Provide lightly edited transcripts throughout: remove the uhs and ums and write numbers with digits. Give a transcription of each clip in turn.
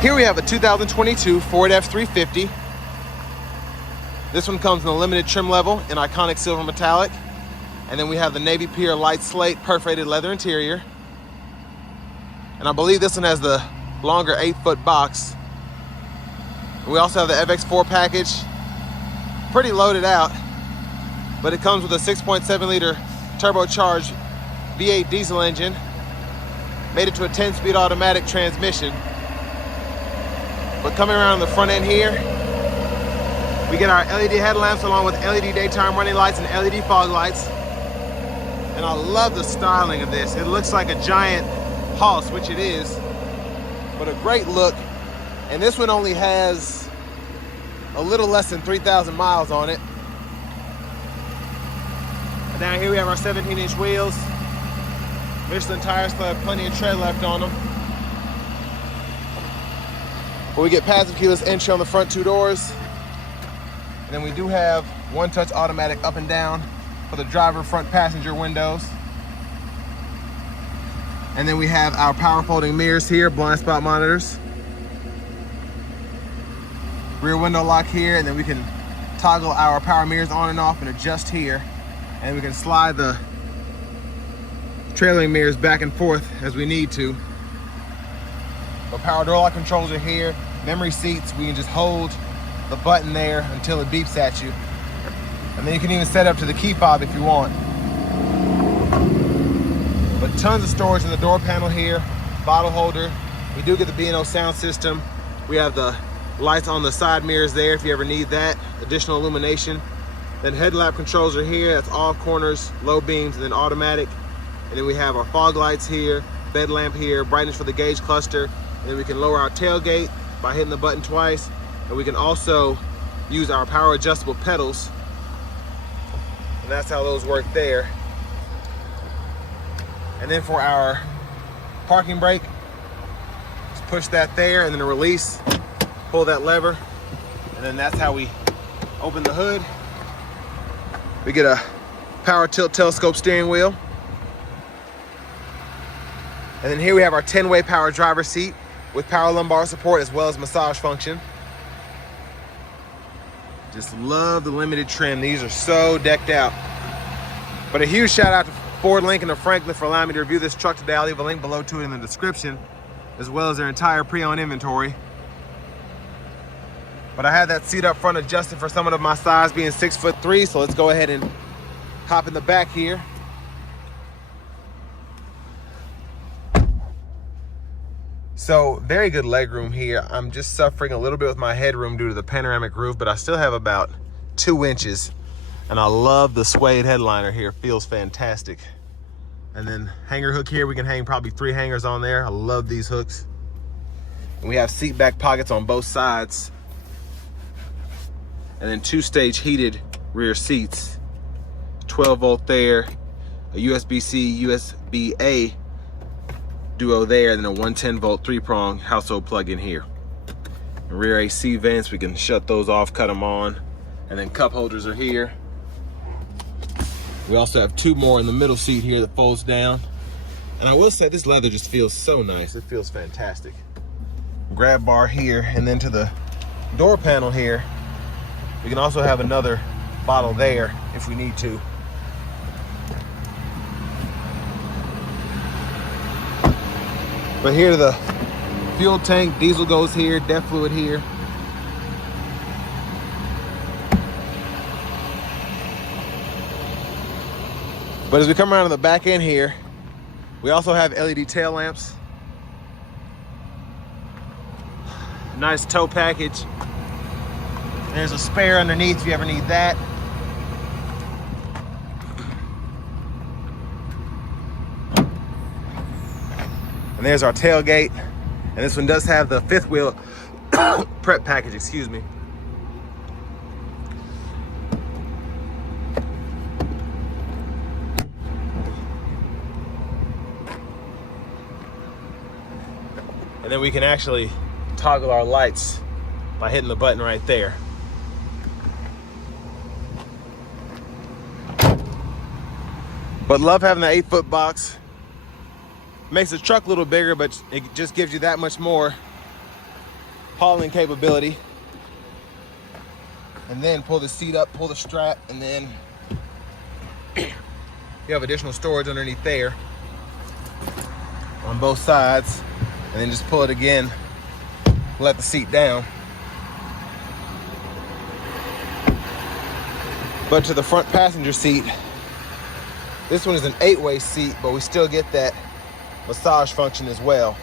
Here we have a 2022 Ford F-350. This one comes in a limited trim level in iconic silver metallic. And then we have the navy pier light slate perforated leather interior. And I believe this one has the longer 8-foot box. We also have the FX4 package, pretty loaded out, but it comes with a 6.7 liter turbocharged V8 diesel engine, made it to a 10-speed automatic transmission. But coming around the front end here, we get our LED headlamps along with LED daytime running lights and LED fog lights. And I love the styling of this. It looks like a giant hoss, which it is, but a great look. And this one only has a little less than 3,000 miles on it. And down here we have our 17-inch wheels. Michelin tires still have plenty of tread left on them. But we get passive keyless entry on the front two doors. And then we do have one-touch automatic up and down for the driver front passenger windows. And then we have our power folding mirrors here, blind spot monitors. Rear window lock here, and then we can toggle our power mirrors on and off and adjust here. And we can slide the trailing mirrors back and forth as we need to. The power door lock controls are here. Memory seats, we can just hold the button there until it beeps at you. And then you can even set up to the key fob if you want. But tons of storage in the door panel here, bottle holder. We do get the B&O sound system. We have the lights on the side mirrors there if you ever need that, additional illumination. Then headlamp controls are here, that's all corners, low beams, and then automatic. And then we have our fog lights here, bed lamp here, brightness for the gauge cluster. And then we can lower our tailgate by hitting the button twice. And we can also use our power adjustable pedals. And that's how those work there. And then for our parking brake, just push that there and then a release, pull that lever. And then that's how we open the hood. We get a power tilt telescope steering wheel. And then here we have our 10-way power driver seat with power lumbar support as well as massage function. Just love the limited trim. These are so decked out. But a huge shout out to Ford, Lincoln, and Franklin for allowing me to review this truck today. I'll leave a link below to it in the description, as well as their entire pre-owned inventory. But I had that seat up front adjusted for someone of my size, being 6'3", so let's go ahead and hop in the back here. So very good leg room here. I'm just suffering a little bit with my headroom due to the panoramic roof, but I still have about 2 inches. And I love the suede headliner here, feels fantastic. And then hanger hook here, we can hang probably 3 hangers on there. I love these hooks. And we have seat back pockets on both sides. And then 2-stage heated rear seats. 12 volt there, a USB-C, USB-A duo there, and then a 110 volt 3-prong household plug in here. And rear AC vents, we can shut those off, cut them on. And then cup holders are here. We also have 2 more in the middle seat here that folds down. And I will say this leather just feels so nice. It feels fantastic. Grab bar here, and then to the door panel here, we can also have another bottle there if we need to. But here the fuel tank, diesel goes here, DEF fluid here. But as we come around to the back end here, we also have LED tail lamps. Nice tow package. There's a spare underneath if you ever need that. And there's our tailgate. And this one does have the 5th wheel prep package, excuse me. And then we can actually toggle our lights by hitting the button right there. But love having the 8-foot box. Makes the truck a little bigger, but it just gives you that much more hauling capability. And then pull the seat up, pull the strap, and then you have additional storage underneath there on both sides. And then just pull it again, let the seat down. But to the front passenger seat, this one is an 8-way seat, but we still get that massage function as well.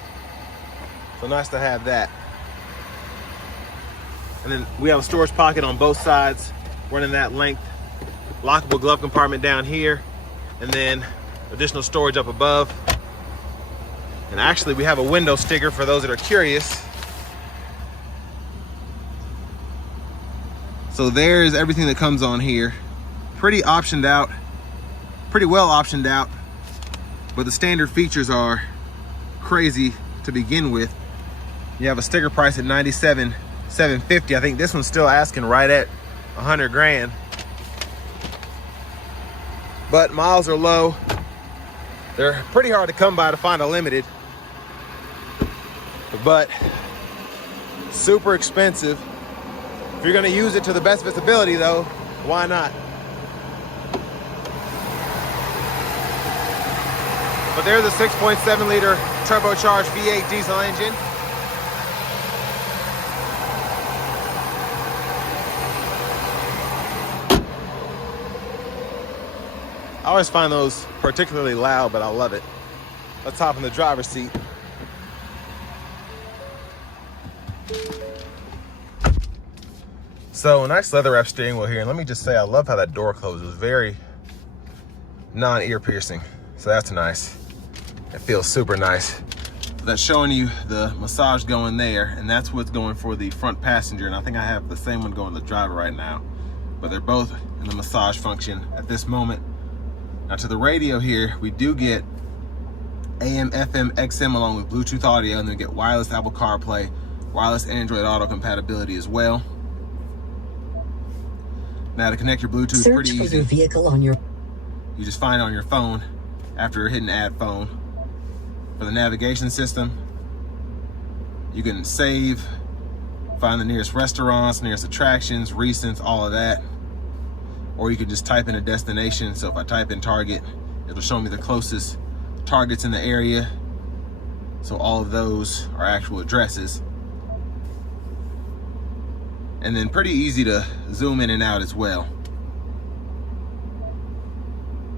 So nice to have that. And then we have a storage pocket on both sides, running that length. Lockable glove compartment down here, and then additional storage up above. And actually we have a window sticker for those that are curious. So there's everything that comes on here. Pretty optioned out, pretty well optioned out, but the standard features are crazy to begin with. You have a sticker price at $97,750. I think this one's still asking right at 100 grand. But miles are low. They're pretty hard to come by to find a limited, but super expensive. If you're gonna use it to the best of its ability though, why not? But there's a 6.7 liter turbocharged V8 diesel engine. I always find those particularly loud, but I love it. Let's hop in the driver's seat. So nice leather wrap steering wheel here, and let me just say I love how that door closes. Very non-ear piercing, so that's nice. It feels super nice. That's showing you the massage going there, and that's what's going for the front passenger, and I think I have the same one going to the driver right now, but they're both in the massage function at this moment. Now to the radio here, we do get AM, FM, XM along with Bluetooth audio, and then we get wireless Apple CarPlay, wireless Android Auto compatibility as well. Now to connect your Bluetooth, search pretty for easy. your vehicle on your. You just find it on your phone after hitting add phone. For the navigation system, you can save, find the nearest restaurants, nearest attractions, recents, all of that. Or you could just type in a destination. So if I type in Target, it'll show me the closest Targets in the area. So all of those are actual addresses. And then pretty easy to zoom in and out as well.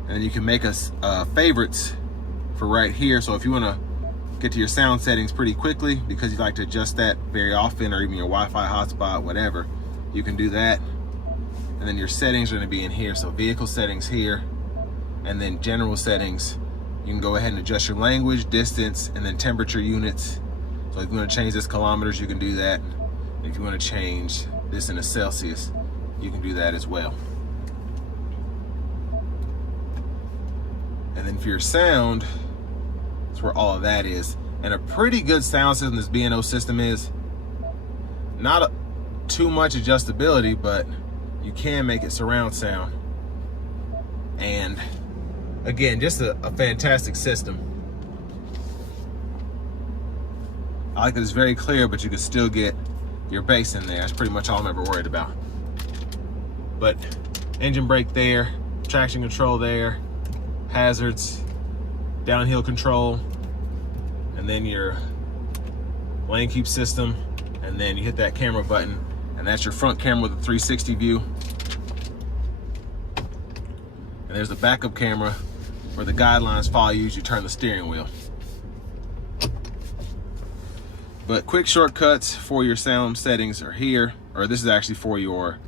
And then you can make us favorites for right here. So if you want to get to your sound settings pretty quickly because you like to adjust that very often, or even your Wi-Fi hotspot, whatever, you can do that. And then your settings are going to be in here. So vehicle settings here, and then general settings. You can go ahead and adjust your language, distance, and then temperature units. So if you want to change this kilometers, you can do that. If you want to change this into Celsius, you can do that as well. And then for your sound, that's where all of that is. And a pretty good sound system this B&O system is. Not too much adjustability, but you can make it surround sound. And again, just a fantastic system. I like that it's very clear, but you can still get your bass in there. That's pretty much all I'm ever worried about. But engine brake there, traction control there, hazards, downhill control, and then your lane keep system, and then you hit that camera button, and that's your front camera with a 360 view. And there's the backup camera where the guidelines follow you as you turn the steering wheel. But quick shortcuts for your sound settings are here, or this is actually for your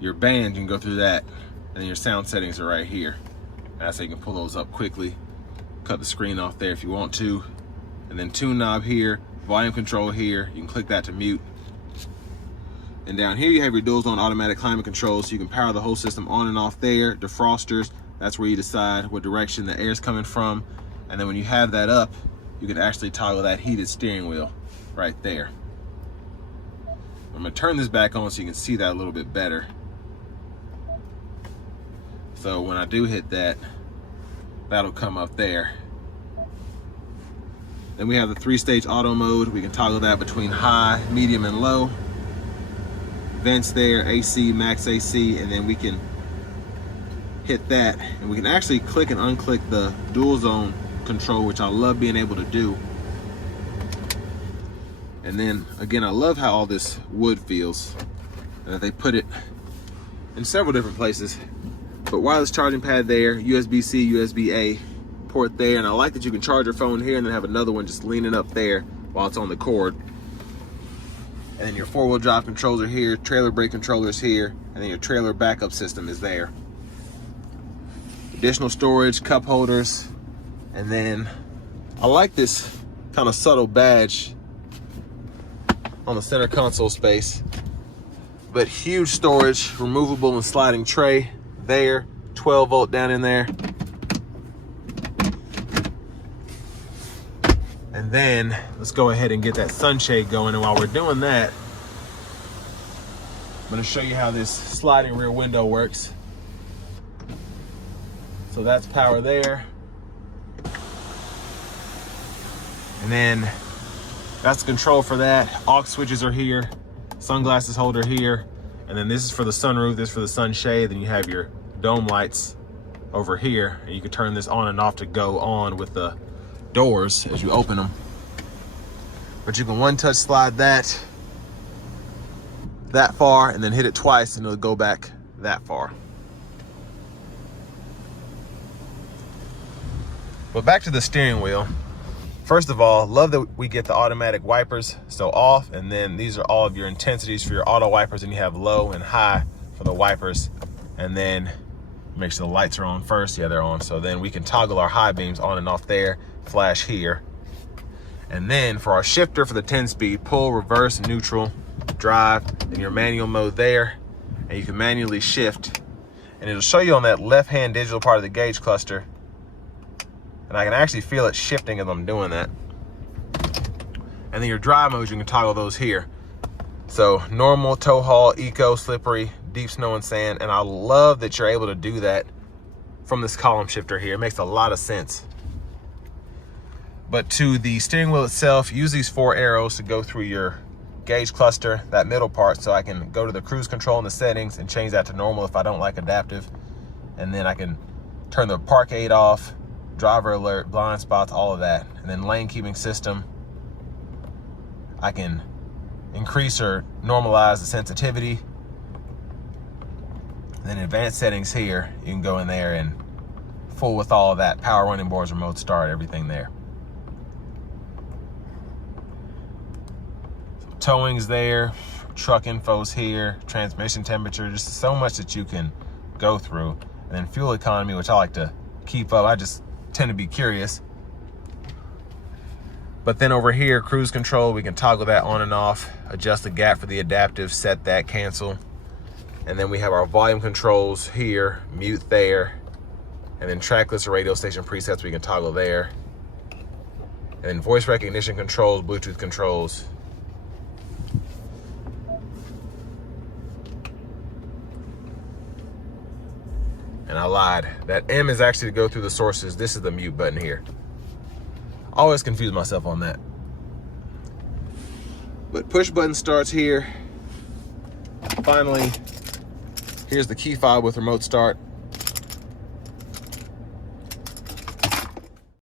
band. You can go through that, and then your sound settings are right here. That's how you can pull those up quickly. Cut the screen off there if you want to. And then tune knob here, volume control here. You can click that to mute. And down here you have your dual zone automatic climate control, so you can power the whole system on and off there. Defrosters, that's where you decide what direction the air is coming from. And then when you have that up, you can actually toggle that heated steering wheel right there. I'm gonna turn this back on so you can see that a little bit better. So when I do hit that, that'll come up there. Then we have the 3-stage auto mode. We can toggle that between high, medium, and low. Vents there, AC, max AC, and then we can hit that. And we can actually click and unclick the dual zone control, which I love being able to do. And then again, I love how all this wood feels. They put it in several different places. But wireless charging pad there, USB-C, USB-A port there, and I like that you can charge your phone here and then have another one just leaning up there while it's on the cord. And then your 4-wheel drive controls are here, trailer brake controllers here, and then your trailer backup system is there. Additional storage, cup holders, and then I like this kind of subtle badge on the center console space. But huge storage, removable and sliding tray there, 12 volt down in there. And then let's go ahead and get that sunshade going. And while we're doing that, I'm gonna show you how this sliding rear window works. So that's power there. And then that's the control for that. Aux switches are here, sunglasses holder here. And then this is for the sunroof, this is for the sunshade. Then you have your dome lights over here. And you can turn this on and off to go on with the doors as you open them. But you can one-touch slide that far and then hit it twice and it'll go back that far. But back to the steering wheel. First of all, love that we get the automatic wipers, so off, and then these are all of your intensities for your auto wipers, and you have low and high for the wipers. And then make sure the lights are on first. Yeah, they're on. So then we can toggle our high beams on and off there, flash here. And then for our shifter for the 10-speed, pull, reverse, neutral, drive, and your manual mode there. And you can manually shift. And it'll show you on that left-hand digital part of the gauge cluster. And I can actually feel it shifting as I'm doing that. And then your drive modes, you can toggle those here. So normal, tow haul, eco, slippery, deep snow and sand. And I love that you're able to do that from this column shifter here. It makes a lot of sense. But to the steering wheel itself, use these 4 arrows to go through your gauge cluster, that middle part, so I can go to the cruise control in the settings and change that to normal if I don't like adaptive. And then I can turn the park aid off, driver alert, blind spots, all of that. And then lane keeping system, I can increase or normalize the sensitivity. And then advanced settings here, you can go in there and full with all of that, power running boards, remote start, everything there. So towing's there, truck info's here, transmission temperature, just so much that you can go through. And then fuel economy, which I like to keep up. I just tend to be curious. But then over here, cruise control, we can toggle that on and off, adjust the gap for the adaptive, set that, cancel. And then we have our volume controls here, mute there, and then tracklist or radio station presets we can toggle there. And then voice recognition controls, Bluetooth controls. And I lied. That M is actually to go through the sources. This is the mute button here. Always confuse myself on that. But push button starts here. Finally, here's the key fob with remote start.